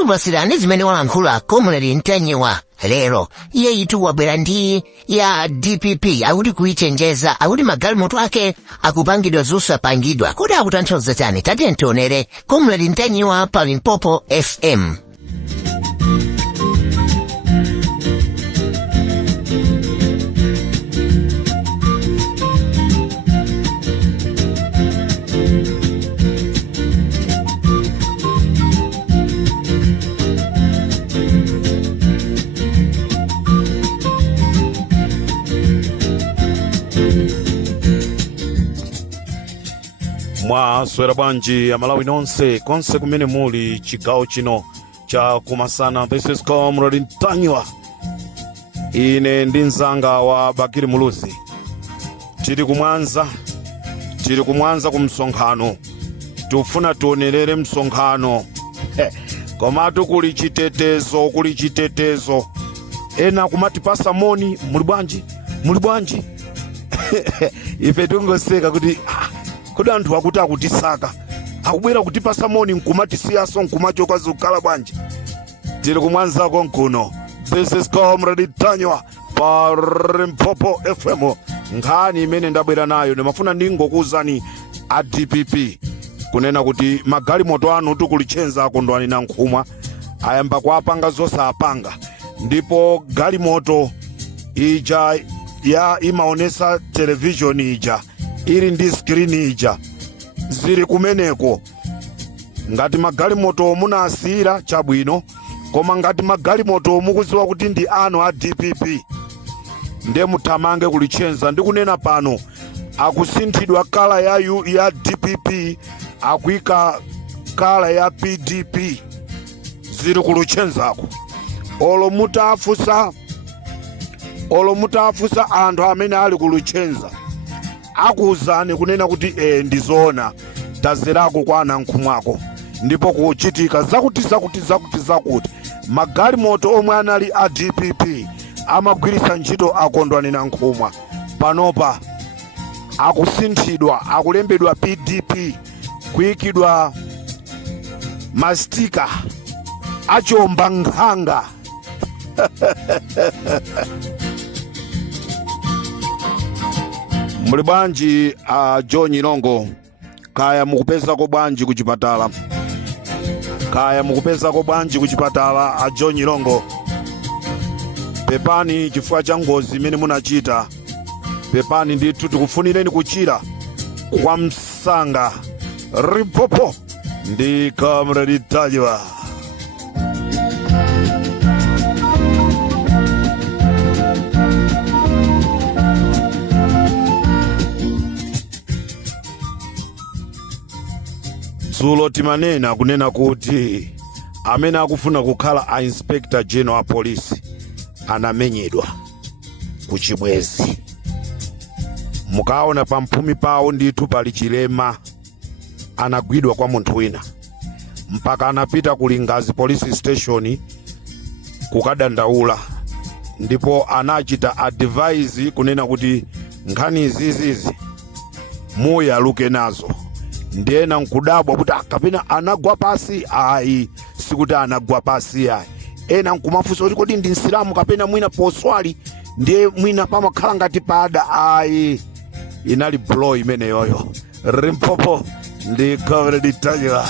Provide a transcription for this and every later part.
Tumasirani zimene walankhula Comrade Mtanyiwa Lero iye itu wabwera ndi ya DPP akuti kuichenjeza akuti magalimoto ake akupangidwa zosapangidwa kodi akutanthauza chani tatiye tionere Comrade Mtanyiwa pa Limpopo FM. Mwaswera bwanji ya Malawi nonse konse kumene muli chigawo chino cha kumasana. This is Comrade Mtanyiwa, ine ndi nzanga wa Bakiri Muluzi. Tiri kumwanza kumsonkhano, tufuna tuonerere msonkhano komatu kuli chitetezo ena kumatipasa moni muli bwanji ife tungoseka kuti kodi anthu akuti akutisaka akubwera kutipasa moni nkumatisiyaso nkumachoka zikukhala bwanji. Tiri kumwanzako nkuno. This is Comrade Mtanyiwa pa Limpopo FM. Nkhani imene ndabwera nayo ndimafuna ndingokuwuzani a DPP kunena kuti magalimoto anu tikulichenza Kondwani Nankhumwa ayamba kuapanga zosapanga, ndipo galimoto ija ya imaonesa television ija ili ndi screen ija ziri kumeneko. Ngati magalimoto munasira chabwino, koma ngati magalimoto mukuziwa kuti ndi anu a DPP nde mutamange kulichenza. Ndikunena pano akusinthidwa kala ya DPP akuika kala ya PDP ziri kuluchenzako. Olo mutafusa anthu amene ali kuluchenza akuuzani kunena kuti ndizona tazerako kwa Nankhumwako ndipo kuchitika zakuti magalimoto omwe anali a DPP amagwirisa ntchito a Kondwani Nankhumwa panopa akusinthidwa akulembedwa PDP kuyikidwa mastika achomba nkhanga muli bwanji a John Ilongo, kaya mukupezako bwanji kuchipatala a John Ilongo. Pepani chifukwa cha ngozi imene munachita, pepani ndithu tikufunireni kuchira kwa msanga. Limpopo ndi Comrade Mtanyiwa. Dzulo timanena kunena kuti amene akufuna kukhala a Inspector General wa Police anamenyedwa kuchibwezi. Mukaona pamphumi pawo ndithu pali chilema, anagwidwa kwa munthu wina mpaka anapita kulingazi police station kukadandaula, ndipo anachita advise kunena kuti nkhani izizi muyaluke nazo. Ndiyena nkudabwa kuti kapena anagwa pasi. Ayi, sikuti anagwa pasi ayi. Ena nkumafusa kuti kodi ndi nsilamu kapena mwina poswali ndiye mwina pamakhala ngati pada. Ayi, inali blow imene yoyo. Limpopo ndi Comrade Mtanyiwa.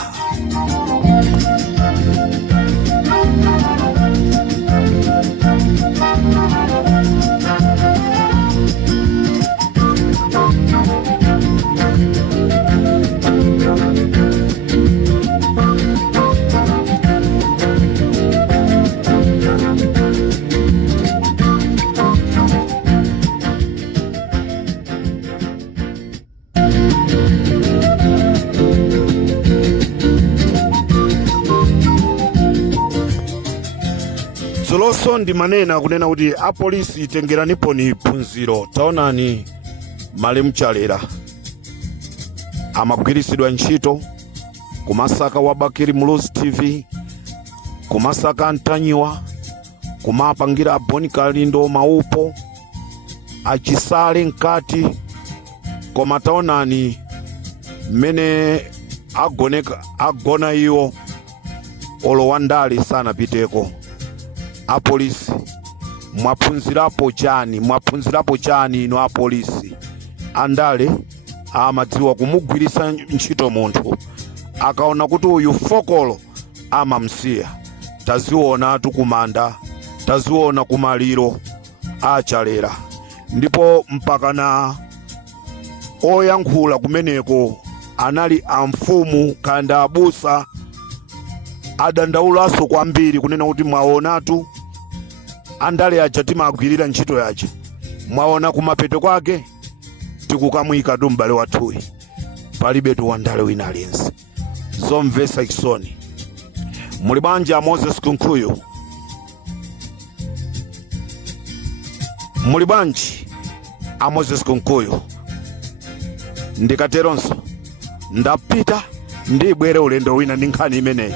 Zoloso ndi manena kunena kuti a polisi tengeranipo ni phunziro. Taonani Malawi Chalera amagwirisidwa ntchito kumasaka wa Bakiri Muluzi TV, kumasaka Mtanyiwa, kumapangira Bon Kalindo maupo achisale nkati. Koma taonani mene agona iwo olo wandale sana piteko. Apolisi mwaphunzirapo chani ino apolisi. Andale amadziwa kumugwirisa ntchito munthu akaona kuti uyu fokolo amamsiya. Taziona tukumanda, taziona kumaliro achalera. Ndipo mpakana oyankhula kumeneko anali amfumu kanda abusa adandaulaso kwambiri kunena kuti mwaonatu andale aja timagwirira ntchito yaja, mwaona kumapeto kwake tikukamwika tu m'bale wathuyi, palibe tu wandale wina aliyense. Zomvetsa chisoni. Muli bwanji a Moses Kunkuyu? Muli bwanji a Moses Kunkuyu? Ndikateronso ndapita ndibwere ulendo wina ndi nkhani imeneyi.